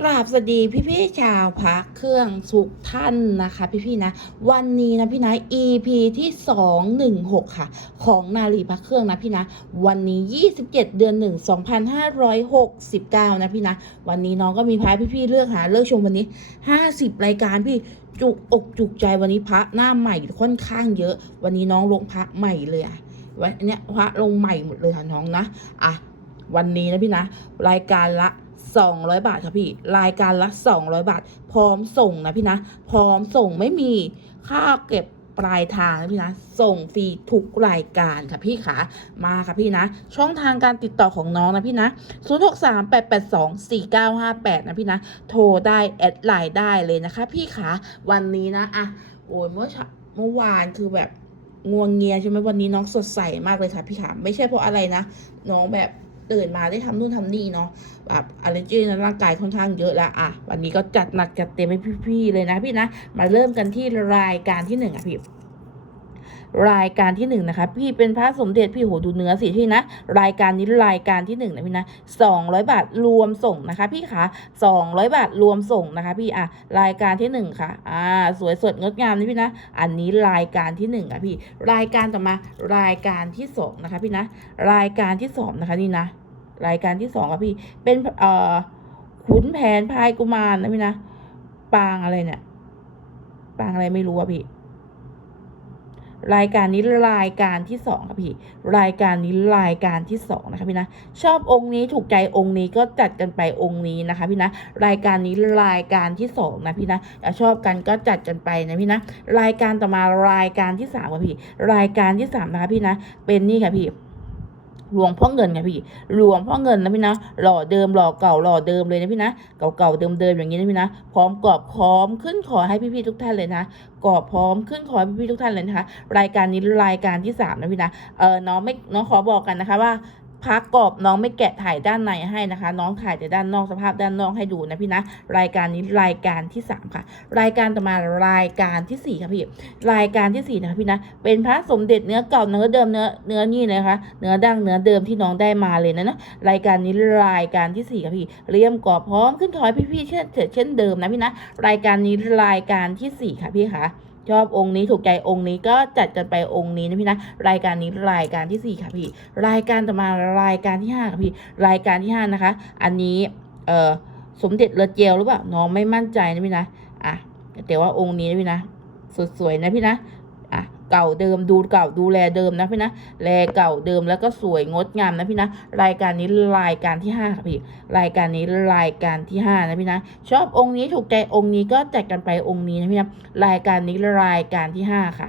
กราบสวัสดีพี่ๆชาวพักเครื่องทุกท่านนะคะ พี่ๆนะ วันนี้นะพี่นะ EP ที่216ค่ะ ของนาลีพักเครื่องนะพี่นะ วันนี้27เดือน1 2569นะพี่นะ วันนี้น้องก็มีพายพี่ๆเลือกหาเลือกชมวันนี้50รายการพี่จุกอกจุกใจวันนี้พระหน้าใหม่ค่อนข้างเยอะ วันนี้น้องลงพระใหม่เลยอะวันเนี้ยพระลงใหม่หมดเลยค่ะน้องนะอะวันนี้นะพี่นะ รายการละ 200 บาทค่ะพี่รายการละ 200 บาท พร้อมส่งนะพี่นะ พร้อมส่งไม่มีค่าเก็บปลายทางนะพี่นะส่งฟรีทุกรายการค่ะพี่ขามาค่ะพี่นะ ช่องทางการติดต่อของน้องนะพี่นะ0638824958นะพี่นะ โทรได้แอดไลน์ได้เลยนะคะ พี่ขาวันนี้นะอะโอ้ยเมื่อเช้าเมื่อวานคือแบบงวงเงียใช่ไหมวันนี้น้องสดใสมากเลยค่ะพี่ขาไม่ใช่เพราะอะไรนะ น้องแบบ ตื่นมาได้ทำนู่นทำนี่เนาะแบบอะไรจีในร่างกายค่อนข้างเยอะแล้วอะวันนี้ก็จัดหนักจัดเต็มให้พี่ๆเลยนะพี่นะมาเริ่มกันที่รายการที่หนึ่งอะพี่รายการที่หนึ่งนะคะ พี่เป็นพระสมเด็จพี่โหดูเนื้อสิพี่นะรายการนี้รายการที่หนึ่งนะพี่นะสองร้อยบาทรวมส่งนะคะ พี่คะสองร้อยบาทรวมส่งนะคะ พี่อะรายการที่หนึ่งค่ะอ่าสวยสดงดงามนะพี่นะอันนี้รายการที่หนึ่งอะพี่รายการต่อมารายการที่สองนะคะพี่นะรายการที่สองนะคะนี่นะ รายการที่สองค่ะพี่ เป็นเอ่อขุนแผนพายกุมารนะพี่นะ ปางอะไรเนี่ย ปางอะไรไม่รู้อะพี่ รายการนี้รายการที่สองค่ะพี่ รายการนี้รายการที่สองนะคะพี่นะ ชอบองค์นี้ถูกใจองค์นี้ก็จัดกันไปองค์นี้นะคะ พี่นะ รายการนี้รายการที่สองนะพี่นะชอบกันก็จัดกันไปนะพี่นะ รายการต่อมารายการที่สามค่ะพี่ รายการที่สามนะคะพี่นะ เป็นนี่ค่ะพี่ หลวงพ่อเงินไงพี่หลวงพ่อเงินนะพี่นะหล่อเดิมหล่อเก่าหล่อเดิมเลยนะพี่นะเก่าๆเดิมๆอย่างนี้นะพี่นะพร้อมกรอบพร้อมขึ้นขอให้พี่ๆทุกท่านเลยนะกรอบพร้อมขึ้นขอให้พี่ๆทุกท่านเลยนะคะ รายการนี้รายการที่สามนะพี่นะเออน้องไม่น้องขอบอกกันนะคะว่า พักกรอบน้องไม่แกะถ่ายด้านในให้นะคะ น้องถ่ายแต่ด้านนอกสภาพด้านนอกให้ดูนะพี่นะรายการนี้รายการที่สามค่ะ รายการต่อมารายการที่สี่ค่ะพี่รายการที่สี่นะคะพี่นะเป็นพระสมเด็จเนื้อเก่าเนื้อเดิมเนื้อเนื้อนี่เลยนะคะ เนื้อดั้งเนื้อเดิมที่น้องได้มาเลยนะนะรายการนี้รายการที่สี่ค่ะพี่เรียมกรอบพร้อมขึ้นขอให้พี่ๆเช่นเช่นเดิมนะพี่นะรายการนี้รายการที่สี่ค่ะพี่คะ ชอบองค์นี้ถูกใจองค์นี้ก็จัดกันไปองค์นี้นะพี่นะรายการนี้รายการที่สี่ค่ะพี่ รายการต่อมารายการที่ห้าค่ะพี่ รายการที่ห้านะคะ อันนี้เอ่อสมเด็จเลอเจลหรือเปล่าน้องไม่มั่นใจนะพี่นะอะแต่ว่าองค์นี้นะพี่นะสวยๆนะพี่นะ เก่าเดิมดูเก่าดูแลเดิมนะพี่นะแลเก่าเดิมแล้วก็สวยงดงามนะพี่นะรายการนี้รายการที่ห้าค่ะพี่รายการนี้รายการที่ห้านะพี่นะชอบองค์นี้ถูกใจองค์นี้ก็แจัดกันไปองค์นี้นะพี่นะรายการนี้รายการที่ห้าค่ะ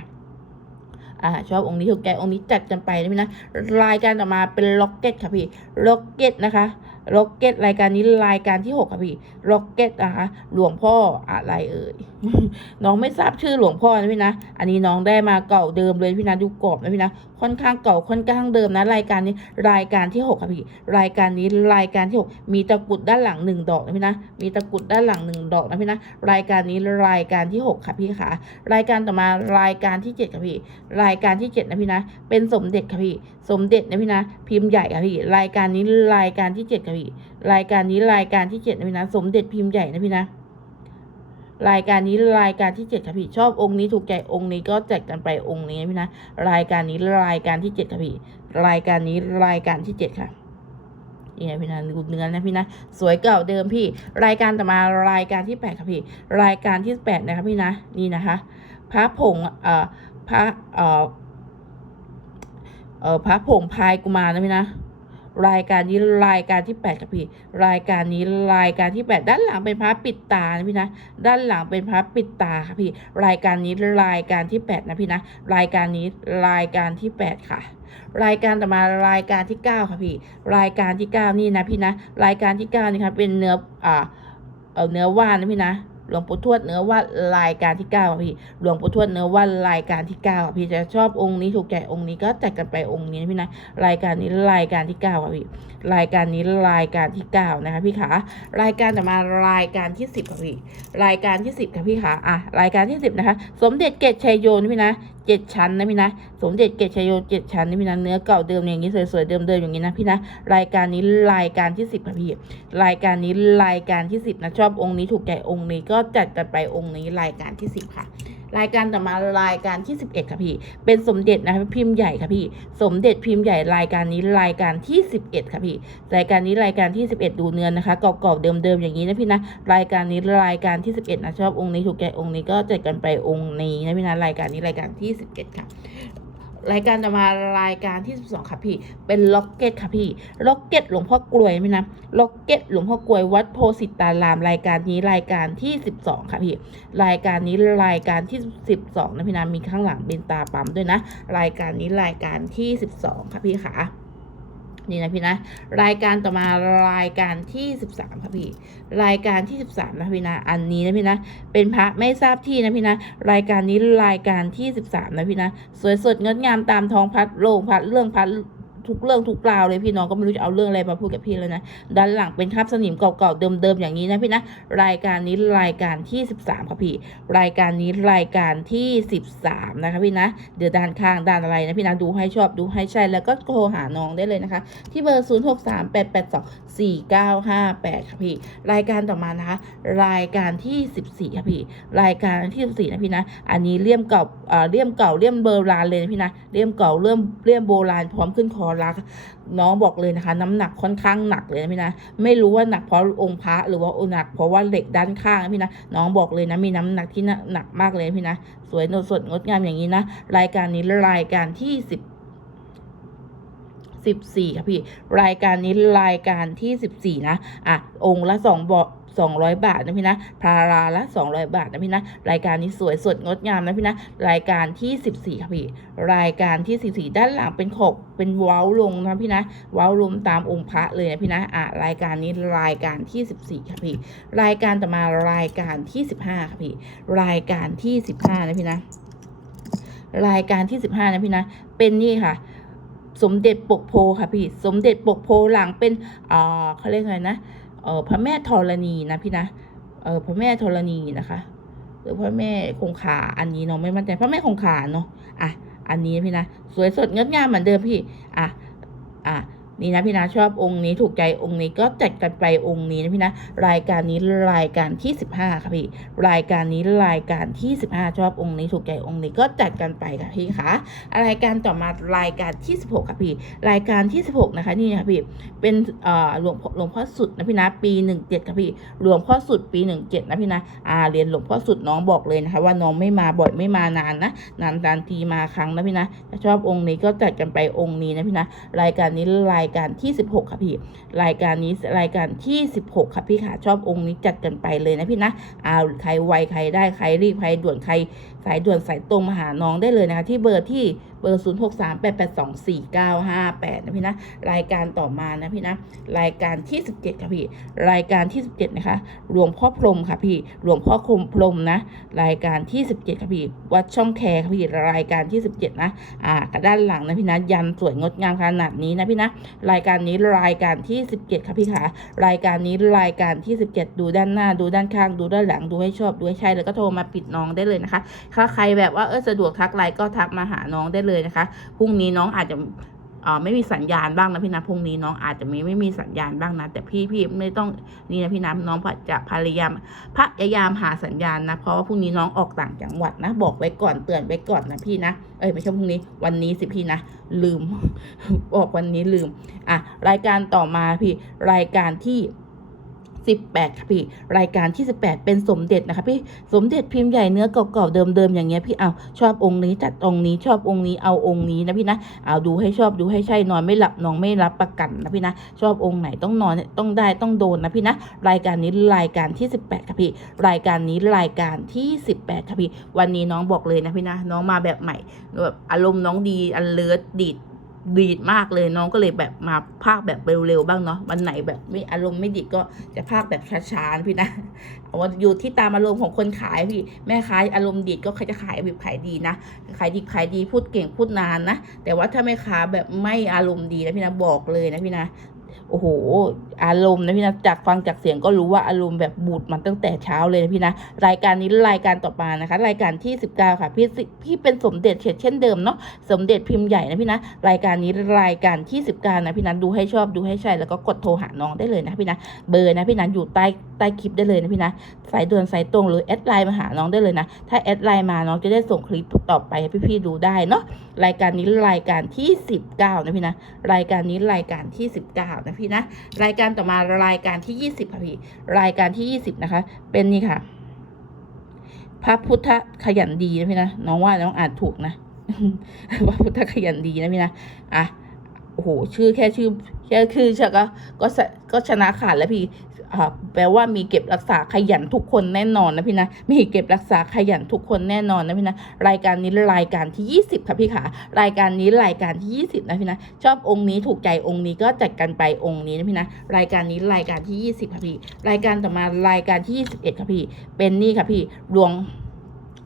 อ่าชอบองค์นี้ถูกใจองค์นี้จัดกันไปนะพี่นะรายการต่อมาเป็นล็อกเก็ตค่ะพี่ล็อกเก็ตนะคะ ล็อกเก็ตรายการนี้รายการที่หกค่ะพี่ล็อกเก็ตนะคะหลวงพ่ออะไรเอ่ยน้องไม่ทราบชื่อหลวงพ่อนะพี่นะ อันนี้น้องได้มาเก่าเดิมเลยพี่นะดูกรอบนะพี่นะ ค่อนข้างเก่าค่อนข้างเดิมนะรายการนี้รายการที่หกค่ะพี่รายการนี้รายการที่หกมีตะกุดด้านหลังหนึ่งดอกนะพี่นะมีตะกุดด้านหลังหนึ่งดอกนะพี่นะรายการนี้รายการที่หกค่ะพี่ค่ะรายการต่อมารายการที่เจ็ดค่ะพี่รายการที่เจ็ดนะพี่นะ เป็นสมเด็จค่ะพี่สมเด็จนะพี่นะ พิมพ์ใหญ่ค่ะพี่รายการนี้รายการที่เจ็ดค่ะพี่รายการนี้รายการที่เจ็ดนะพี่นะ สมเด็จพิมพ์ใหญ่นะพี่นะ รายการนี้รายการที่เจ็ดค่ะพี่ชอบองค์นี้ถูกใจองค์นี้ก็แจกกันไปองค์นี้พี่นะ รายการนี้รายการที่เจ็ดค่ะพี่รายการนี้รายการที่เจ็ดค่ะนี่ไงพี่นะดูเนื้อนะพี่นะสวยเก่าเดิมพี่ รายการต่อมารายการที่แปดค่ะพี่รายการที่แปดนะคะพี่นะนี่นะคะพระผงเอ่อพระเอ่อเอ่อพระผงพายกุมารนะพี่นะ รายการนี้รายการที่แปดค่ะพี่ รายการนี้รายการที่แปดด้านหลังเป็นพระปิดตานะพี่นะ ด้านหลังเป็นพระปิดตาค่ะพี่ รายการนี้รายการที่แปดนะพี่นะ รายการนี้รายการที่แปดค่ะรายการต่อมารายการที่เก้าค่ะพี่ รายการที่เก้านี่นะพี่นะ รายการที่เก้านี่ค่ะเป็นเนื้ออ่าเออเนื้อว่านนะพี่นะ หลวงปู่ทวดเนื้อว่ารายการที่เก้าค่ะพี่ หลวงปู่ทวดเนื้อว่ารายการที่เก้าค่ะพี่จะชอบองค์นี้ถูกใจองค์นี้ก็จัดกันไปองค์นี้พี่นะรายการนี้รายการที่เก้าค่ะพี่รายการนี้รายการที่เก้านะคะพี่ขารายการจะมารายการที่สิบค่ะพี่รายการที่สิบค่ะพี่ขาอะรายการที่สิบนะคะ สมเด็จเกตชัยโยนพี่นะ เจ็ดชั้นนะพี่นะสมเด็จเกศชัยโยเจ็ดชั้นนะพี่นะเนื้อเก่าเดิมอย่างนี้สวยๆเดิมๆอย่างนี้นะพี่นะรายการนี้รายการที่สิบค่ะพี่รายการนี้รายการที่สิบนะชอบองค์นี้ถูกใจองค์นี้ก็จัดกันไปองค์นี้รายการที่สิบค่ะ รายการต่อมารายการที่ 11 ค่ะพี่ เป็นสมเด็จนะคะพิมพ์ใหญ่ค่ะพี่ สมเด็จพิมพ์ใหญ่รายการนี้รายการที่ 11 ค่ะพี่ รายการนี้รายการที่ 11 ดูเนื้อนะคะกรอบๆเดิมๆอย่างนี้นะพี่นะ รายการนี้รายการที่ 11นะชอบองค์นี้ถูกใจองค์นี้ก็จัดกันไปองค์นี้นะพี่นะรายการนี้รายการที่ 11 ค่ะ รายการจะมารายการที่ 12 ค่ะพี่ เป็นล็อกเก็ตค่ะพี่ ล็อกเก็ตหลวงพ่อกลวยไหมนะ ล็อกเก็ตหลวงพ่อกลวยวัดโพสิตารามรายการนี้รายการที่ 12 ค่ะพี่ รายการนี้รายการที่ 12 นะพี่นะมีข้างหลังเป็นตาปั๊มด้วยนะ รายการนี้รายการที่ 12 ค่ะพี่ค่ะ นี่นะพี่นะ รายการต่อมารายการที่13ค่ะพี่ รายการที่13นะพี่นะ อันนี้นะพี่นะ เป็นพระไม่ทราบที่นะพี่นะ รายการนี้รายการที่13นะพี่นะ สวยสดงดงามตามท้องพัดโลงพัดเรื่องพัด ทุกเรื่องทุกราวเลยพี่น้องก็ไม่รู้จะเอาเรื่องอะไรมาพูดกับพี่เลยนะด้านหลังเป็นคราบสนิมเก่าๆเดิมๆอย่างนี้นะพี่นะรายการนี้รายการที่ 13ครับพี่รายการนี้รายการที่ 13 นะคะพี่นะเดี๋ยวด้านข้างด้านอะไรนะพี่นะดูให้ชอบดูให้ใช่แล้วก็โทรหาน้องได้เลยนะคะ ที่เบอร์ 0 6 3 8 8 2 4 9 5 8 ค่ะพี่ รายการต่อมานะคะ รายการที่ 14 ค่ะพี่ รายการที่ 14 นะพี่นะ อันนี้เลี่ยมเก่าเอ่อเลี่ยมเก่าเลี่ยมเบอร์ราณเลยนะพี่นะ เลี่ยมเก่าเลี่ยมเลี่ยมโบราณพร้อมขึ้นคอรัก น้องบอกเลยนะคะ น้ำหนักค่อนข้างหนักเลยนะพี่นะไม่รู้ว่าหนักเพราะองค์พระหรือว่าหนักเพราะว่าเหล็กด้านข้างนะพี่นะน้องบอกเลยนะมีน้ำหนักที่หนักมากเลยพี่นะสวยสดงดงามอย่างนี้นะรายการนี้รายการที่สิบ สิบสี่ค่ะพี่รายการนี้รายการที่สิบสี่นะอะองค์ละสองบาสองร้อยบาทนะพี่นะพาราละสองร้อยบาทนะพี่นะรายการนี้สวยสดงดงามนะพี่นะรายการที่สิบสี่ค่ะพี่รายการที่สิบสี่ด้านหลังเป็นขกเป็นเว้าลงนะพี่นะเว้าลมตามองค์พระเลยนะพี่นะอะรายการนี้รายการที่สิบสี่ค่ะพี่รายการต่อมารายการที่สิบห้าค่ะพี่รายการที่สิบห้านะพี่นะรายการที่สิบห้านะพี่นะเป็นนี่ค่ะ สมเด็จปกโพค่ะพี่ สมเด็จปกโพหลังเป็นเอ่อเขาเรียกไงนะเอ่อพระแม่ธรณีนะพี่นะเออพระแม่ธรณีนะคะ หรือพระแม่คงคาอันนี้เนาะไม่มั่นใจพระแม่คงคาเนาะอะอันนี้พี่นะสวยสดงดงามเหมือนเดิมพี่อะอะ นี่นะพี่นะชอบองค์นี้ถูกใจองค์นี้ก็จัดกันไปองค์นี้นะพี่นะรายการนี้รายการที่สิบห้าค่ะพี่รายการนี้รายการที่สิบห้าชอบองค์นี้ถูกใจองค์นี้ก็จัดกันไปค่ะพี่คะรายการต่อมารายการที่สิบหกค่ะพี่รายการที่สิบหกนะคะนี่ค่ะพี่เป็นเอ่อหลวงพ่อหลวงพ่อสุดนะพี่นะปีหนึ่งเจ็ดค่ะพี่หลวงพ่อสุดปีหนึ่งเจ็ดนะพี่นะอ่าเรียนหลวงพ่อสุดน้องบอกเลยนะคะว่าน้องไม่มาบ่อยไม่มานานนะนานนานทีมาครั้งนะพี่นะชอบองค์นี้ก็จัดกันไปองค์นี้นะพี่นะรายการนี้รายการที่ 16 ค่ะพี่ รายการนี้รายการที่ 16 ค่ะพี่ค่ะชอบองค์นี้จัดกันไปเลยนะพี่นะเอาใครไวใครได้ใครรีบใครด่วนใครสายด่วนสายตรงมาหาน้องได้เลยนะคะ ที่เบอร์ที่เบอร์ 0 6 3 8 8 2 4 9 5 8 นะพี่นะ รายการต่อมานะพี่นะ รายการที่ 17 ค่ะพี่ รายการที่ 17 นะคะ หลวงพ่อพรมค่ะพี่ หลวงพ่อคมพรมนะ รายการที่ 17 ค่ะพี่ วัดช่องแคร์ค่ะพี่ รายการที่ 17 นะ อ่ากระด้านหลังนะพี่นะ ยันสวยงดงามขนาดนี้นะพี่นะ รายการนี้รายการที่ 17 ค่ะพี่ค่ะ รายการนี้รายการที่ 17 ดูด้านหน้า ดูด้านข้าง ดูด้านหลัง ดูให้ชอบ ดูให้ใช่ แล้วก็โทรมาปิดน้องได้เลยนะคะถ้าใครแบบว่าเออสะดวกทักไลน์ก็ทักมาหาน้องได้เลยนะคะพรุ่งนี้น้องอาจจะไม่มีสัญญาณบ้างนะพี่นะพรุ่งนี้น้องอาจจะไม่ไม่มีสัญญาณบ้างนะแต่พี่พี่ไม่ต้องนี่นะพี่นะน้องจะพยายามพยายามหาสัญญาณนะเพราะว่าพรุ่งนี้น้องออกต่างจังหวัดนะ บอกไว้ก่อนเตือนไว้ก่อนนะพี่นะเอ้ยไม่ใช่พรุ่งนี้วันนี้สิพี่นะลืม บอกวันนี้ลืมอะรายการต่อมาพี่รายการที่ 18ค่ะพี่รายการที่ 18 เป็นสมเด็จนะคะพี่สมเด็จพิมพ์ใหญ่เนื้อเก่าๆเดิมๆอย่างเงี้ยพี่เอาชอบองค์นี้จัดองค์นี้ชอบองค์นี้เอาองค์นี้นะพี่นะเอาดูให้ชอบดูให้ใช่นอนไม่หลับนอนไม่รับประกันนะพี่นะชอบองค์ไหนต้องนอนต้องได้ต้องโดนนะพี่นะรายการนี้รายการที่ 18ค่ะพี่รายการนี้รายการที่ 18ค่ะพี่วันนี้น้องบอกเลยนะพี่นะน้องมาแบบใหม่แบบอารมณ์น้องดีอันเลิศดีด ดีดมากเลยน้องก็เลยแบบมาภาคแบบเร็วๆบ้างเนาะวันไหนแบบไม่อารมณ์ไม่ดีก็จะภาคแบบช้าๆพี่นะเอาว่าอยู่ที่ตามอารมณ์ของคนขายพี่แม่ค้าอารมณ์ดีก็ใครจะขายแบบขายดีนะขายดีขายดีพูดเก่งพูดนานนะแต่ว่าถ้าแม่ค้าแบบไม่อารมณ์ดีนะพี่นะบอกเลยนะพี่นะ โอ้โห อารมณ์นะพี่นะจากฟังจากเสียงก็รู้ว่าอารมณ์แบบบูดมันตั้งแต่เช้าเลยนะพี่นะรายการนี้รายการต่อมานะคะ รายการที่ 19 ค่ะพี่สิพี่เป็นสมเด็จเฉดเช่นเดิมเนาะสมเด็จพิมพ์ใหญ่นะพี่นะรายการนี้รายการที่ 19 นะพี่นะดูให้ชอบดูให้ใช่แล้วก็กดโทรหาน้องได้เลยนะพี่นะเบอร์นะพี่นะอยู่ใต้ใต้คลิปได้เลยนะพี่นะสายด่วนสายตรงหรือแอดไลน์มาหาน้องได้เลยนะถ้าแอดไลน์มาน้องจะได้ส่งคลิปต่อไปให้พี่ๆดูได้เนาะรายการนี้รายการที่ 19 นะพี่นะรายการนี้รายการที่ 19 นะพี่นะ รายการต่อมารายการที่ยี่สิบค่ะพี่ รายการที่ยี่สิบนะคะ เป็นนี่ค่ะ พระพุทธขยันดีนะพี่นะน้องว่าน้องอ่านถูกนะพระพุทธขยันดีนะพี่นะอะโอ้โหชื่อแค่ชื่อแค่ชื่อชก็ก็ก็ชนะขาดแล้วพี่ แปลว่ามีเก็บรักษาขยันทุกคนแน่นอนนะพี่นะ มีเก็บรักษาขยันทุกคนแน่นอนนะพี่นะ รายการนี้รายการที่ 20 ค่ะพี่ขารายการนี้รายการที่ 20 นะพี่นะ ชอบองค์นี้ถูกใจองค์นี้ก็จัดกันไปองค์นี้นะพี่นะ รายการนี้รายการที่ 20 ค่ะพี่ รายการต่อมารายการที่ 21 ค่ะพี่ เป็นนี่ค่ะพี่หลวง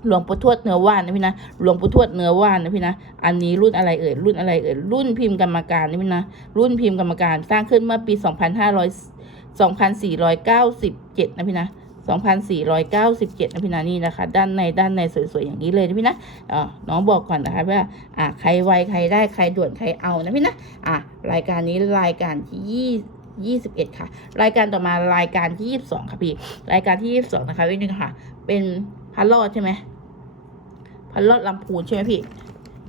หลวงปู่ทวดเนื้อว่านนะพี่นะหลวงปู่ทวดเนื้อว่านนะพี่นะ อันนี้รุ่นอะไรเอ่ยรุ่นอะไรเอ่ยรุ่นพิมพ์กรรมการนะพี่นะรุ่นพิมพ์กรรมการสร้างขึ้นเมื่อปี 2500 2497 นะพี่นะ2497 นะพี่นะนี่นะคะ ด้านในด้านในสวยๆอย่างนี้เลยนะพี่นะอ่าน้องบอกก่อนนะคะว่าอ่าใครไวใครได้ใครด่วนใครเอานะพี่นะอ่ารายการนี้รายการที่ยี่ยี่สิบเอ็ดค่ะ รายการต่อมารายการที่ยี่สิบสองค่ะพี่รายการที่ยี่สิบสองนะคะวินึงค่ะ เป็นพันรอดใช่ไหมพันรอดลำพูนใช่ไหมพี่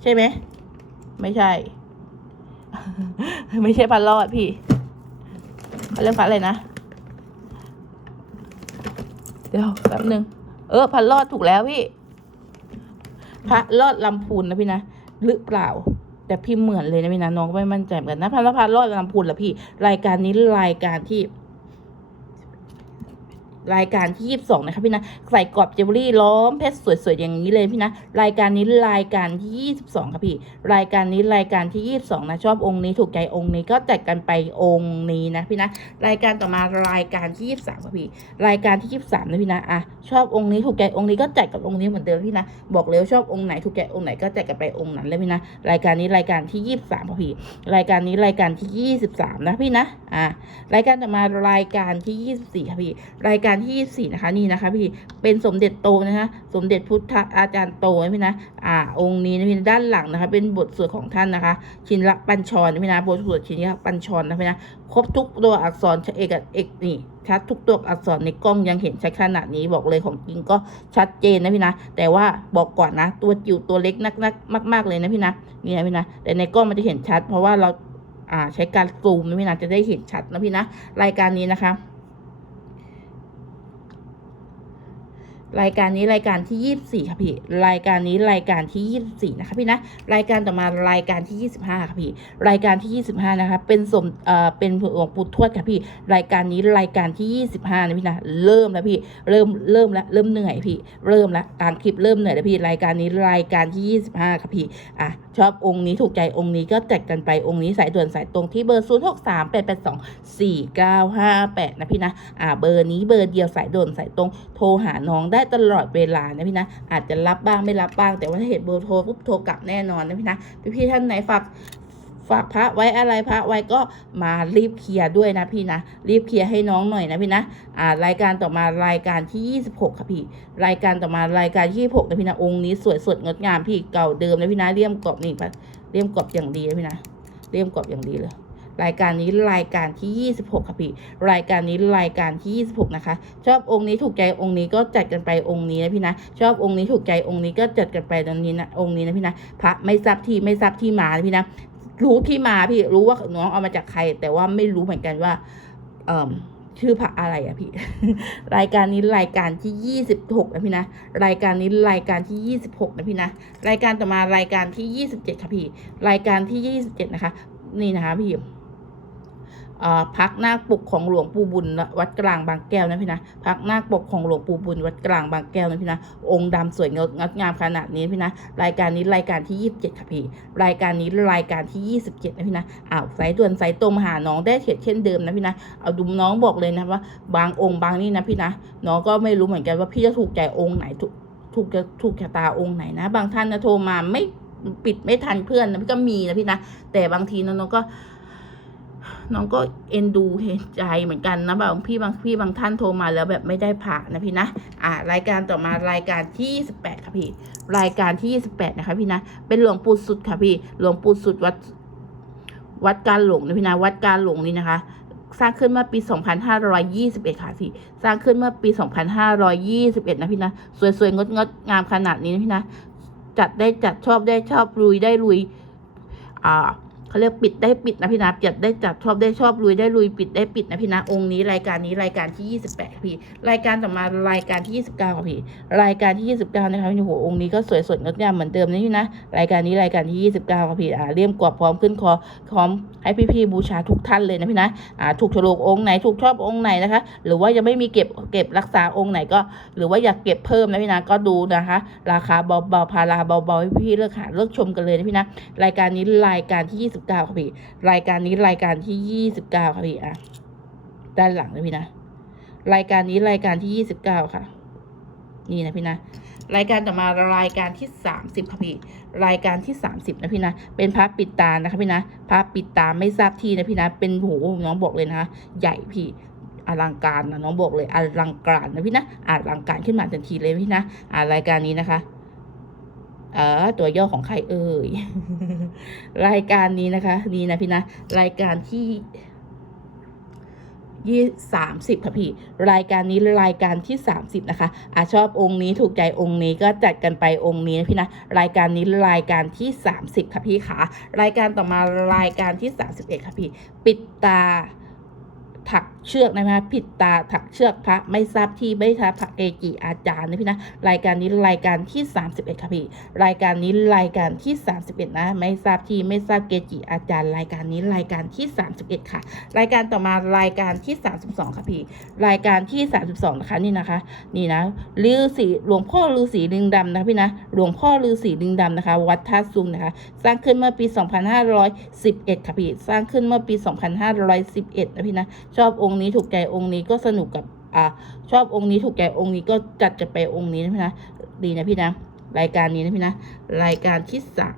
ใช่ไหมไม่ใช่ ไม่ใช่พันรอดพี่ เขาเรียกพันอะไรนะ เดี๋ยวแป๊บนึงเออพันรอดถูกแล้วพี่พระรอดลำพูนนะพี่นะหรือเปล่า แต่พี่เหมือนเลยนะพี่นะน้องก็ไม่มั่นใจเหมือนกันนะพันละพันรอดลำพูนละพี่ รายการนี้รายการที่ รายการที่ยี่สิบสองนะคะพี่นะใส่กรอบเจวเวลรี่ล้อมเพชรสวยๆอย่างนี้เลยพี่นะรายการนี้รายการที่ยี่สิบสองค่ะพี่รายการนี้รายการที่ยี่สิบสองนะชอบองค์นี้ถูกใจองค์นี้ก็จัดกันไปองค์นี้นะพี่นะรายการต่อมารายการที่ยี่สิบสามค่ะพี่รายการที่ยี่สามนะพี่นะอะชอบองค์นี้ถูกใจองค์นี้ก็จัดกับองค์นี้เหมือนเดิมพี่นะบอกเลยว่าชอบองค์ไหนถูกใจองค์ไหนก็จัดกันไปองค์นั้นเลยพี่นะรายการนี้รายการที่ยี่สิบสามค่ะพี่รายการนี้รายการที่ยี่สิบสามนะพี่นะอ่ารายการต่อมารายการที่ยี่สี่ค่ะพี่รายการที่ยี่สี่นะคะนี่นะคะพี่เป็นสมเด็จโตนะคะสมเด็จพุทธอาจารย์โตนะพี่นะอ่าองค์นี้นะพี่นด้านหลังนะคะ เป็นบทสวดของท่านนะคะ ชินละปัญชรนะพี่นะบทสวดชินละปัญชรนะพี่นะครบทุกตัวอักษรเอกเอกนี่ชัดทุกตัวอักษรในกล้องยังเห็นชัดขนาดนี้บอกเลยของจริงก็ชัดเจนนะพี่นะ แต่ว่าบอกก่อนนะ ตัวจิ๋วตัวเล็กนักนักมาก ๆเลยนะพี่นะนี่นะพี่นะแต่ในกล้องมันจะเห็นชัด เพราะว่าเราอ่าใช้การซูมนะพี่นะจะได้เห็นชัดนะพี่นะรายการนี้นะคะ รายการนี้รายการที่ยี่สี่ค่ะพี่ รายการนี้รายการที่ยี่สี่นะคะพี่นะ รายการต่อมารายการที่ยี่สิบห้าค่ะพี่ รายการที่ยี่สิบห้านะคะ เป็นสมเอ่อเป็นหลวงปู่ทวดค่ะพี่ รายการนี้รายการที่ยี่สิบห้านะพี่นะ เริ่มแล้วพี่ เริ่มเริ่มแล้วเริ่มเหนื่อยพี่ เริ่มแล้วตามคลิปเริ่มเหนื่อยแล้วพี่ รายการนี้รายการที่ยี่สิบห้าค่ะพี่ อะชอบองค์นี้ถูกใจองค์นี้ก็แจัดกันไปองค์นี้สายด่วนสายตรงที่เบอร์ศูนย์หกสามแปดแปดสองสี่เก้าห้าแปดนะพี่นะ อ่าเบอร์นี้เบอร์เดียวสายด่วนสายตรงโทรหาน้องได้ตลอดเวลานะพี่นะอาจจะรับบ้างไม่รับบ้าง แต่ว่าถ้าเห็นเบอร์โทรปุ๊บโทรกลับแน่นอนนะพี่นะพี่พี่ท่านไหนฝากฝากพระไว้อะไรพระไว้ก็มารีบเคลียร์ด้วยนะพี่นะ รีบเคลียร์ให้น้องหน่อยนะพี่นะอ่ารายการต่อมารายการที่ 26 ค่ะพี่ รายการต่อมารายการที่26นะพี่นะองค์นี้สวยสดงดงามพี่เก่าเดิมนะพี่นะเลี่ยมกรอบนี่ปะเลี่ยมกรอบอย่างดีนะพี่นะเลี่ยมกรอบอย่างดีเลย รายการนี้รายการที่ 26 ค่ะพี่ รายการนี้รายการที่ 26 นะคะ ชอบองค์นี้ถูกใจองค์นี้ก็จัดกันไปองค์นี้นะพี่นะ ชอบองค์นี้ถูกใจองค์นี้ก็จัดกันไปตรงนี้นะองค์นี้นะพี่นะ พระไม่ทราบที่ไม่ทราบที่มานะพี่นะ รู้ที่มาพี่รู้ว่าน้องเอามาจากใคร แต่ว่าไม่รู้เหมือนกันว่า เอ่อชื่อพระอะไรอะพี่ รายการนี้รายการที่26นะพี่นะ รายการนี้รายการที่26นะพี่นะ รายการต่อมารายการที่27ค่ะพี่ รายการที่27นะคะ นี่นะคะพี่ พักนาคปกของหลวงปู่บุญวัดกลางบางแก้วนะพี่นะพักนาคปกของหลวงปู่บุญวัดกลางบางแก้วนะพี่นะองค์ดำสวยงดงดงามขนาดนี้พี่นะรายการนี้รายการที่ 27 ค่ะพี่รายการนี้รายการที่ 27 นะพี่นะอ้าวสายด่วนสายตรงมาหาน้องได้เถียเช่นเดิมนะพี่นะเอาดูน้องบอกเลยนะว่า บางองค์บางนี่นะพี่นะน้องก็ไม่รู้เหมือนกันว่าพี่จะถูกใจองค์ไหนถูกถูกจะถูกชะตาองค์ไหนนะ บางท่านนะโทรมาไม่ปิดไม่ทันเพื่อนนะพี่ก็มีนะพี่นะแต่บางทีนะน้องก็ น้องก็เอ็นดูเห็นใจเหมือนกันนะบางพี่บางพี่บางท่านโทรมาแล้วแบบไม่ได้ผ่านะพี่นะอ่ารายการต่อมารายการที่ 28 ค่ะพี่ รายการที่ 28 นะคะพี่นะ เป็นหลวงปู่สุดค่ะพี่ หลวงปู่สุดวัดวัดการหลงนะพี่นะวัดการหลงนี่นะคะสร้างขึ้นเมื่อปี 2521 ค่ะพี่ สร้างขึ้นเมื่อปี 2521 นะพี่นะ สวยๆ งดงดงามขนาดนี้นะพี่นะ จัดได้จัดชอบได้ชอบลุยได้ลุย อ่า เขาเรียกปิดได้ปิดนะพี่นะจัดได้จัดชอบได้ชอบลุยได้ลุยปิดได้ปิดนะพี่นะองค์นี้รายการนี้รายการที่28ค่ะพี่ รายการต่อมารายการที่29ค่ะพี่ รายการที่29นะคะพี่โหองค์นี้ก็สวยสดงดงามเหมือนเดิมนะพี่นะรายการนี้รายการที่29ค่ะพี่อ่าเลี่ยมกรอบพร้อมขึ้นคอพร้อมให้พี่ๆบูชาทุกท่านเลยนะพี่นะอ่าถูกฉลกองค์ไหนถูกชอบองค์ไหนนะคะ หรือว่ายังไม่มีเก็บเก็บรักษาองค์ไหนก็ หรือว่าอยากเก็บเพิ่มนะพี่นะก็ดูนะคะ ราคาเบาๆพาราเบาๆให้พี่ๆเลือกหาเลือกชมกันเลยนะพี่นะรายการนี้รายการที่29ค่ะพี่ รายการนี้รายการที่29ค่ะพี่อะด้านหลังนะพี่นะ รายการนี้รายการที่29ค่ะ นี่นะพี่นะ รายการต่อมารายการที่30ค่ะพี่ รายการที่30นะพี่นะ เป็นพระปิดตานะคะพี่นะ พระปิดตาไม่ทราบที่นะพี่นะ เป็นโหน้องบอกเลยนะคะ ใหญ่พี่อลังการนะน้องบอกเลยอลังการนะพี่นะอลังการขึ้นมาทันทีเลยพี่นะอ่ารายการนี้นะคะ เออตัวย่อของใครเอ่ย รายการนี้นะคะนี่นะพี่นะ รายการที่ยี่สามสิบค่ะพี่ รายการนี้รายการที่สามสิบนะคะอะชอบองค์นี้ถูกใจองค์นี้ก็จัดกันไปองค์นี้นะพี่นะรายการนี้รายการที่สามสิบค่ะพี่ขารายการต่อมารายการที่สามสิบเอ็ดค่ะพี่ ปิดตาถัก เชือกนะคะผิดตาถักเชือกพระไม่ทราบที่ไม่ทราบพระเกจิอาจารย์นะพี่นะรายการนี้รายการที่ 31ค่ะพี่รายการนี้รายการที่ 31นะไม่ทราบที่ไม่ทราบเกจิอาจารย์ รายการนี้รายการที่ 31 ค่ะ รายการต่อมารายการที่ 32 ค่ะพี่รายการที่ 32 นะคะนี่นะคะ นี่นะฤาษีหลวงพ่อฤาษีลิงดำนะพี่นะหลวงพ่อฤาษีลิงดำนะคะ วัดท่าซุงนะคะ สร้างขึ้นเมื่อปี 2511 ค่ะพี่สร้างขึ้นเมื่อปี 2511 นะพี่นะชอบองค์องนี้ถูกใจองค์นี้ก็สนุกกับอ่าชอบองค์นี้ถูกใจองค์นี้ก็จัดจะไปองค์นี้นะพี่นะดีนะพี่นะรายการนี้นะพี่นะรายการที่สาม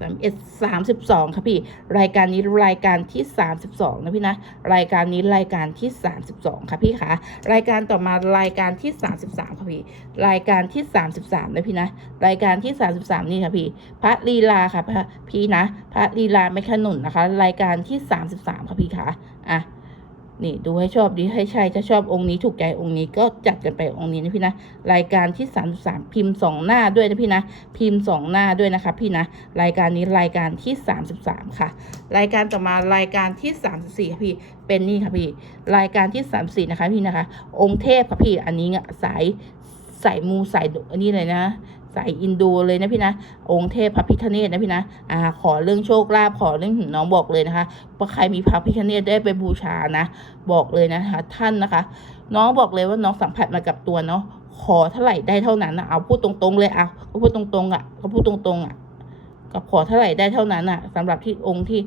สามเอ็ดสามสิบสองค่ะพี่ รายการนี้รายการที่สามสิบสองนะพี่นะ รายการนี้รายการที่สามสิบสองค่ะพี่คะรายการต่อมารายการที่สามสิบสามค่ะพี่ รายการที่สามสิบสามนะพี่นะ รายการที่สามสิบสามนี่ค่ะพี่ พระลีลาค่ะพระพี่นะ พระลีลาไม่ขนุนนะคะ รายการที่สามสิบสามค่ะพี่คะอะ นี่ดูให้ชอบดีให้ใช่ถ้าชอบองค์นี้ถูกใจองค์นี้ก็จัดกันไปองค์นี้นะพี่นะรายการที่33พิมพ์สองหน้าด้วยนะพี่นะพิมพ์สองหน้าด้วยนะคะพี่นะรายการนี้รายการที่ 33 ค่ะ รายการต่อมารายการที่ 34ค่ะพี่เป็นนี่ค่ะพี่รายการที่ 34 นะคะพี่นะคะ องค์เทพค่ะพี่อันนี้สายสายมูสายอันนี้เลยนะ สายอินโดเลยนะพี่นะ องค์เทพพระพิฆเนศนะพี่นะอ่าขอเรื่องโชคลาภขอเรื่องน้องบอกเลยนะคะว่าใครมีพระพิฆเนศได้ไปบูชานะ บอกเลยนะคะท่านนะคะ น้องบอกเลยว่าน้องสัมผัสมากับตัวเนาะขอเท่าไหร่ได้เท่านั้นนะเอาพูดตรงๆเลยเอาก็พูดตรงๆอะก็พูดตรงๆอะก็ขอเท่าไหร่ได้เท่านั้นอะสำหรับที่องค์ที่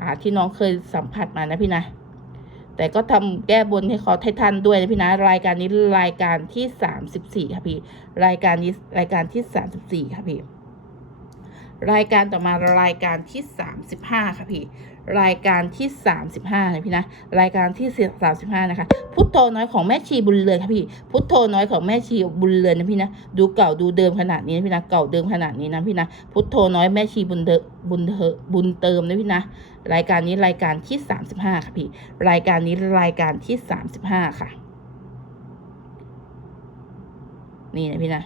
อ่าที่น้องเคยสัมผัสมานะพี่นะ แต่ก็ทำแก้บนให้เขาไททันด้วยนะพี่นะรายการนี้รายการที่สามสิบสี่ค่ะพี่ รายการนี้รายการที่สามสิบสี่ค่ะพี่ รายการต่อมารายการที่สามสิบห้าค่ะพี่ รายการที่สามสิบห้านะพี่นะรายการที่สามสิบห้านะคะ พุทโธน้อยของแม่ชีบุญเรือนค่ะพี่ พุทโธน้อยของแม่ชีบุญเรือนนะพี่นะดูเก่าดูเดิมขนาดนี้นะพี่นะเก่าเดิมขนาดนี้นะพี่นะพุทโธน้อยแม่ชีบุญเดบุญเถบุญเติมนะพี่นะรายการนี้รายการที่สามสิบห้าค่ะพี่ รายการนี้รายการที่สามสิบห้าค่ะ นี่นะพี่นะ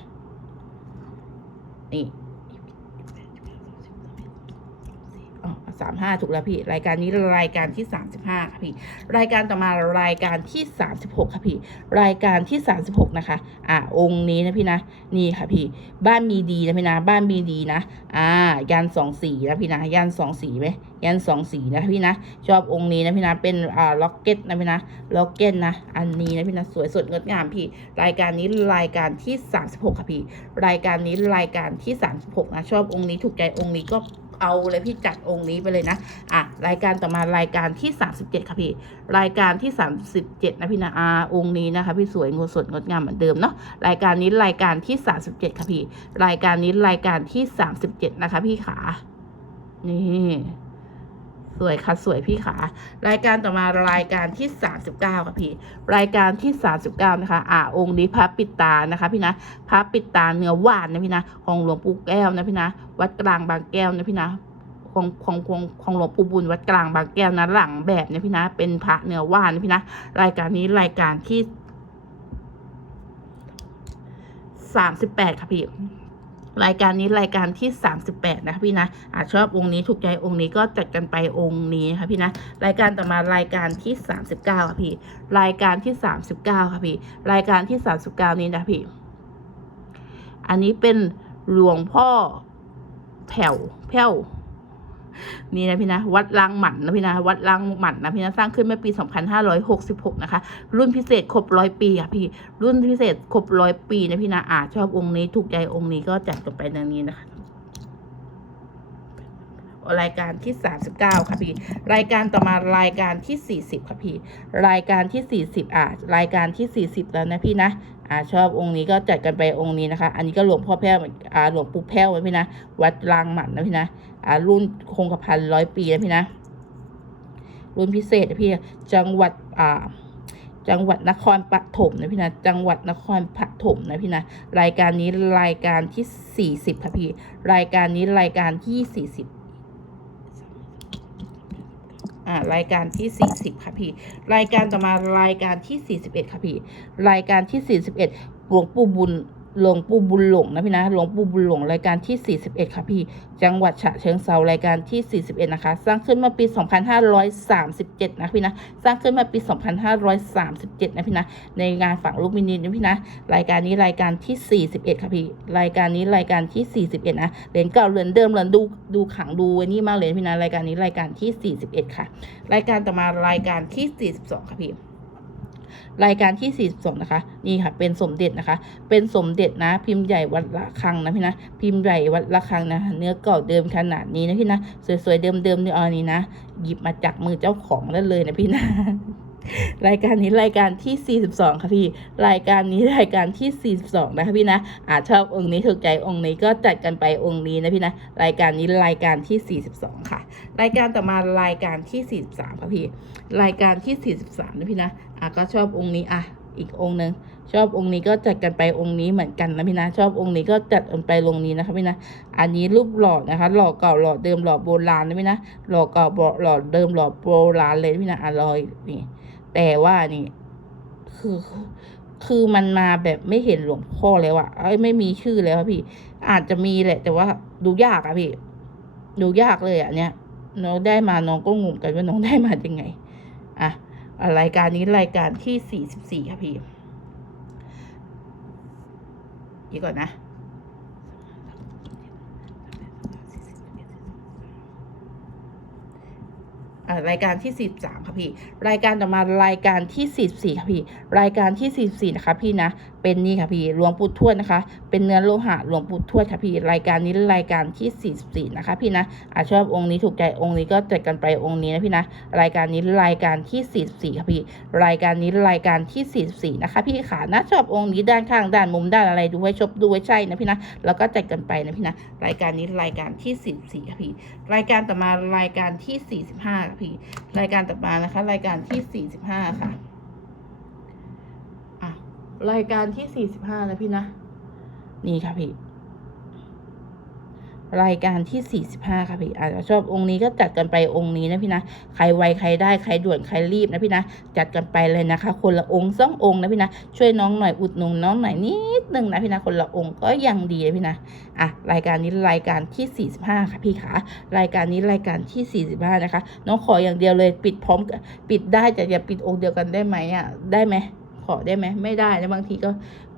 นี่อ๋อ สามห้าถูกแล้วพี่ รายการนี้รายการที่สามสิบห้าค่ะพี่ รายการต่อมารายการที่สามสิบหกค่ะพี่ รายการที่สามสิบหกนะคะ อ่าองค์นี้นะพี่นะ นี่ค่ะพี่ บ้านมีดีนะพี่นะ บ้านมีดีนะ อ่า ยันสองสีนะพี่นะ ยันสองสีไหมยันสองสีนะพี่นะ ชอบองค์นี้นะพี่นะ เป็นอ่าล็อกเก็ตนะพี่นะ ล็อกเก็ตนะ อันนี้นะพี่นะ สวยสดงดงามพี่ รายการนี้รายการที่สามสิบหกค่ะพี่ รายการนี้รายการที่สามสิบหกนะ ชอบองค์นี้ถูกใจองค์นี้ก็ เอาเลยพี่จัดองค์นี้ไปเลยนะ อะรายการต่อมารายการที่สามสิบเจ็ดค่ะพี่ รายการที่สามสิบเจ็ดนะพี่นะอาองค์นี้นะคะ พี่สวยงดสดงดงามเหมือนเดิมเนาะรายการนี้รายการที่สามสิบเจ็ดค่ะพี่ รายการนี้รายการที่สามสิบเจ็ดนะคะ พี่ขานี่ สวยค่ะสวยพี่ขารายการต่อมารายการที่สามสิบเก้าค่ะพี่ รายการที่สามสิบเก้านะคะ อ่าองค์นี้พระปิดตานะคะพี่นะพระปิดตาเนื้อหวานนะพี่นะของหลวงปู่แก้วนะพี่นะวัดกลางบางแก้วนะพี่นะของของของของหลวงปู่บุญวัดกลางบางแก้วนะหลังแบบเนี่ยพี่นะ เป็นพระเนื้อว่านนะพี่นะ รายการนี้รายการที่สามสิบแปดค่ะพี่ รายการนี้รายการที่สามสิบแปดนะคะพี่นะอาชอบองค์นี้ถูกใจองค์นี้ก็จัดกันไปองค์นี้ค่ะพี่นะรายการต่อมารายการที่สามสิบเก้าค่ะพี่ รายการที่สามสิบเก้าค่ะพี่ รายการที่สามสิบเก้านี้นะพี่ อันนี้เป็นหลวงพ่อแผ่วแผ่ว นี่นะพี่นะวัดลังหมันนะพี่นะวัดลังหมันนะพี่นะสร้างขึ้นเมื่อปี 2566 นะคะ รุ่นพิเศษครบร้อยปีค่ะพี่รุ่นพิเศษครบร้อยปีนะพี่นะอ่าชอบองค์นี้ถูกใจองค์นี้ก็จัดกันไปดังนี้นะคะรายการที่ 39 ค่ะพี่ รายการต่อมารายการที่ 40 ค่ะพี่ รายการที่ 40 อ่ารายการที่ 40 แล้วนะพี่นะ อ่าชอบองค์นี้ก็จัดกันไปองค์นี้นะคะ อันนี้ก็หลวงพ่อแพ้วอ่าหลวงปู่แพ้วนะพี่นะ วัดรางหมันนะพี่นะ อ่ารุ่นคงกระพันร้อยปีนะพี่นะ รุ่นพิเศษนะพี่จังหวัดอ่าจังหวัดนครปฐมนะพี่นะจังหวัดนครปฐมนะพี่นะรายการนี้รายการที่40ค่ะพี่รายการนี้รายการที่40อ่ารายการที่ 40 ค่ะพี่ รายการต่อมารายการที่ 41 ค่ะพี่ รายการที่ 41หลวงปู่บุญ หลวงปู่บุญหลงนะพี่นะหลวงปู่บุญหลงรายการที่ 41 ค่ะพี่ จังหวัดฉะเชิงเซารายการที่ 41 นะคะ สร้างขึ้นมื่อปี 2537 นะพี่นะ สร้างขึ้นมาปี 2537 นะพี่นะ ในงานฝังลูกมินินะพี่นะ รายการนี้รายการที่ 41 ค่ะพี่ รายการนี้รายการที่ 41 นะเหรียญเก่าเหรียญเดิมเหรียญดูดูขังดูนี่มากเลยนะพี่นะ รายการนี้รายการที่ 41 ค่ะ รายการต่อมารายการที่ 42 ค่ะพี่ รายการที่ 42 นะคะ นี่ค่ะ เป็นสมเด็จนะคะ เป็นสมเด็จนะ พิมพ์ใหญ่วัดละคังนะพี่นะ พิมพ์ใหญ่วัดละคังนะเนื้อเก่าเดิมขนาดนี้นะพี่นะ สวยๆเดิมๆเนี่ยอันนี้นะ หยิบมาจากมือเจ้าของได้เลยนะพี่นะ รายการนี้รายการที่ 42 ค่ะพี่ รายการนี้รายการที่ 42 นะคะพี่นะอาจชอบองค์นี้ถูกใจองค์นี้ก็จัดกันไปองค์นี้นะพี่นะ รายการนี้รายการที่ 42 ค่ะ รายการต่อมารายการที่ 43 ค่ะพี่ รายการที่ 43 นะพี่นะอะก็ชอบองค์นี้อะอีกองค์หนึ่งชอบองค์นี้ก็จัดกันไปองค์นี้เหมือนกันนะพี่นะ ชอบองค์นี้ก็จัดกันไปลงนี้นะคะพี่นะ อันนี้รูปหล่อนะคะ หล่อเก่าหล่อเดิมหล่อโบราณนะพี่นะ หล่อเก่าหล่อเดิมหล่อโบราณเลยนะพี่นะอร่อยนี่ แต่ว่านี่ คือ คือมันมาแบบไม่เห็นหลวงพ่อแล้วอะเอ้ยไม่มีชื่อแล้วอะพี่ อาจจะมีแหละ แต่ว่าดูยากอะพี่ ดูยากเลยอะเนี้ยน้องได้มาน้องก็งงกันว่าน้องได้มายังไงอะรายการนี้รายการที่สี่สิบสี่ค่ะพี่อีกก่อนนะ อ่า รายการที่ 13ค่ะพี่ รายการต่อมารายการที่44ค่ะพี่ รายการที่44นะคะพี่นะ เป็นนี่ค่ะพี่หลวงปู่ทวดนะคะ เป็นเนื้อโลหะหลวงปู่ทวดค่ะพี่รายการนี้รายการที่ 44 นะคะ พี่นะอาชอบองค์นี้ถูกใจองค์นี้ก็จัดกันไปองค์นี้นะพี่นะรายการนี้รายการที่ 44 ค่ะพี่ รายการนี้รายการที่ 44 นะคะ พี่ขานะชอบองค์นี้ด้านข้างด้านมุมด้านอะไรดูไว้ชอบดูไว้ใช่นะพี่นะแล้วก็จัดกันไปนะพี่นะรายการนี้รายการที่ 44 ค่ะพี่ รายการต่อมารายการที่ 45 ค่ะพี่ รายการต่อมานะคะ รายการที่ 45 ค่ะ รายการที่ 45นะพี่นะ นี่ค่ะพี่ รายการที่ 45 ค่ะพี่อาจจะชอบองค์นี้ก็จัดกันไปองค์นี้นะพี่นะ ใครไวใครได้ใครด่วนใครรีบนะพี่นะ จัดกันไปเลยนะคะ คนละองค์สององค์นะพี่นะ ช่วยน้องหน่อยอุดหนุนน้องหน่อยนิดนึงนะพี่นะ คนละองค์ก็ยังดีนะพี่นะ อะรายการนี้รายการที่ 45 ค่ะพี่ขารายการนี้รายการที่ 45 นะคะ น้องขออย่างเดียวเลยปิดพร้อมปิดได้แต่อย่าปิดองค์เดียวกันได้ไหมอะ ได้ไหม ขอได้ไหมไม่ได้นะบางทีก็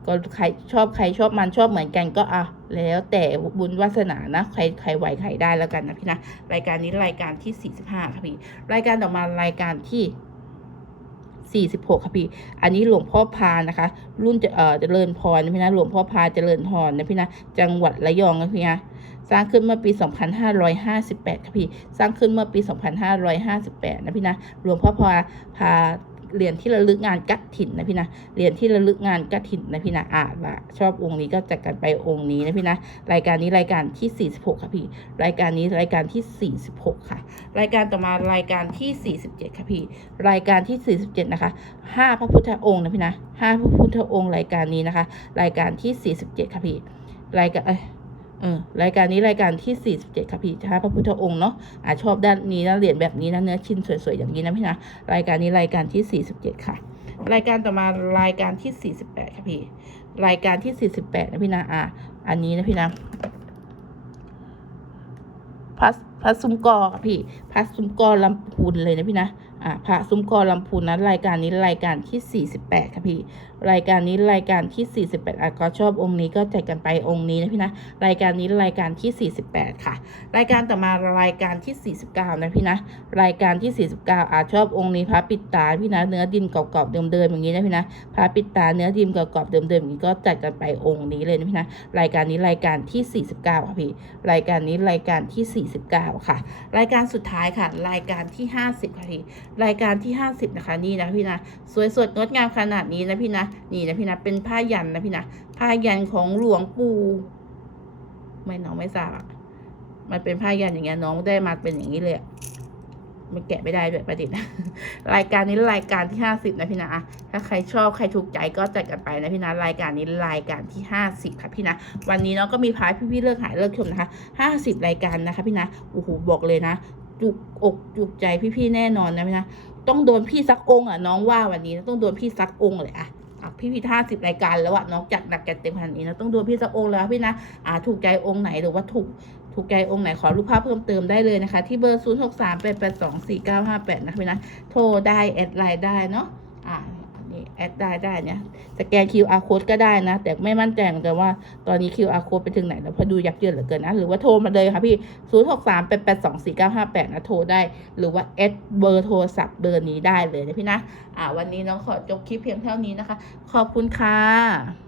ก็ใครชอบใครชอบมันชอบเหมือนกันก็อะแล้วแต่บุญวาสนานะใครใครไหวใครได้แล้วกันนะพี่นะรายการนี้รายการที่ 45ค่ะพี่รายการต่อมารายการที่ 46ค่ะพี่ อันนี้หลวงพ่อพานะคะ รุ่นจะเอ่อเจริญพรนะพี่นะหลวงพ่อพาเจริญพรนะพี่นะจังหวัดระยองนะพี่นะสร้างขึ้นเมื่อปี 2558ค่ะพี่ สร้างขึ้นเมื่อปี 2558 นะพี่นะ หลวงพ่อพาพา เหรียญที่ระลึกงานกัดถิ่นนะพี่นะเหรียญที่ระลึกงานกัดถิ่นนะพี่นะอ่าละชอบองค์นี้ก็จัดกันไปองค์นี้นะพี่นะรายการนี้รายการที่ 46 ค่ะพี่ รายการนี้รายการที่ 46 ค่ะ รายการต่อมารายการที่ 47 ค่ะพี่ รายการที่ 47 นะคะ 5 พระพุทธองค์นะพี่นะ 5 พระพุทธองค์รายการนี้นะคะ รายการที่ 47 ค่ะพี่ รายการเอ้ย เออรายการนี้รายการที่ 47ค่ะพี่ห้าพระพุทธองค์เนาะอ่าชอบด้านนี้นะเหรียญแบบนี้นะเนื้อชิ้นสวยๆอย่างนี้นะพี่นะรายการนี้รายการที่ 47 ค่ะ รายการต่อมารายการที่ 48ค่ะพี่รายการที่ 48นะพี่นะอ่าอันนี้นะพี่นะพัสพัสซุมกอค่ะพี่พัสซุมกอลำพูนเลยนะพี่นะอ่าพระซุ้มกอลำพูนนะรายการนี้รายการที่ 48ค่ะพี่รายการนี้รายการที่ 48อะก็ชอบองค์นี้ก็จัดกันไปองค์นี้นะพี่นะรายการนี้รายการที่ 48 ค่ะ รายการต่อมารายการที่ 49 นะพี่นะรายการที่ 49อาชอบองค์นี้พระปิดตาพี่นะเนื้อดินกรอบๆเดิมๆอย่างนี้นะพี่นะพระปิดตาเนื้อดินกรอบๆเดิมๆอย่างนี้ก็จัดกันไปองค์นี้เลยนะพี่นะรายการนี้รายการที่ 49ค่ะพี่รายการนี้รายการที่ 49 ค่ะ รายการสุดท้ายค่ะ รายการที่ 50ค่ะพี่ รายการที่ 50 นะคะ นี่นะพี่นะสวยสดงดงามขนาดนี้นะพี่นะนี่นะพี่นะเป็นผ้ายันนะพี่นะผ้ายันของหลวงปู่ไม่น้องไม่ทราบอะมันเป็นผ้ายันอย่างเงี้ยน้องได้มาเป็นอย่างนี้เลยมันแกะไม่ได้ด้วยประเด็นรายการนี้รายการที่ห้าสิบนะพี่นะถ้าใครชอบใครถูกใจก็จัดกันไปนะพี่นะรายการนี้รายการที่ห้าสิบค่ะพี่นะ วันนี้เนาะก็มีพายพี่ๆเลิกหายเลิกชมนะคะห้าสิบรายการนะคะพี่นะโอ้โหบอกเลยนะ จุกอกจุกใจพี่ๆแน่นอนนะพี่นะต้องโดนพี่ซักองค์อะน้องว่าวันนี้นะต้องโดนพี่ซักองค์เลยอะอะพี่พี่ท่าสิบรายการแล้วอะน้องจัดหนักจัดเต็มขนาดนี้นะต้องโดนพี่ซักองค์แล้วพี่นะอ่าถูกใจองค์ไหนหรือว่าถูกถูกใจองค์ไหนขอรูปภาพเพิ่มเติมได้เลยนะคะ ที่เบอร์ศูนย์หกสามแปดแปดสองสี่เก้าห้าแปดนะพี่นะโทรได้แอดไลน์ได้เนาะอ่า แอดได้ได้เนี่ยสแกน QR code ก็ได้นะ แต่ไม่มั่นใจเหมือนกันว่าตอนนี้ QR code ไปถึงไหนแล้วพอดูยับเยินเหลือเกินนะ หรือว่าโทรมาเลยค่ะพี่ศูนย์หกสามแปดแปดสองสี่เก้าห้าแปดนะ โทรได้ หรือว่าแอดเบอร์โทรศัพท์เบอร์นี้ได้เลยนะพี่นะ อ่า วันนี้น้องขอจบคลิปเพียงเท่านี้นะคะ ขอบคุณค่ะ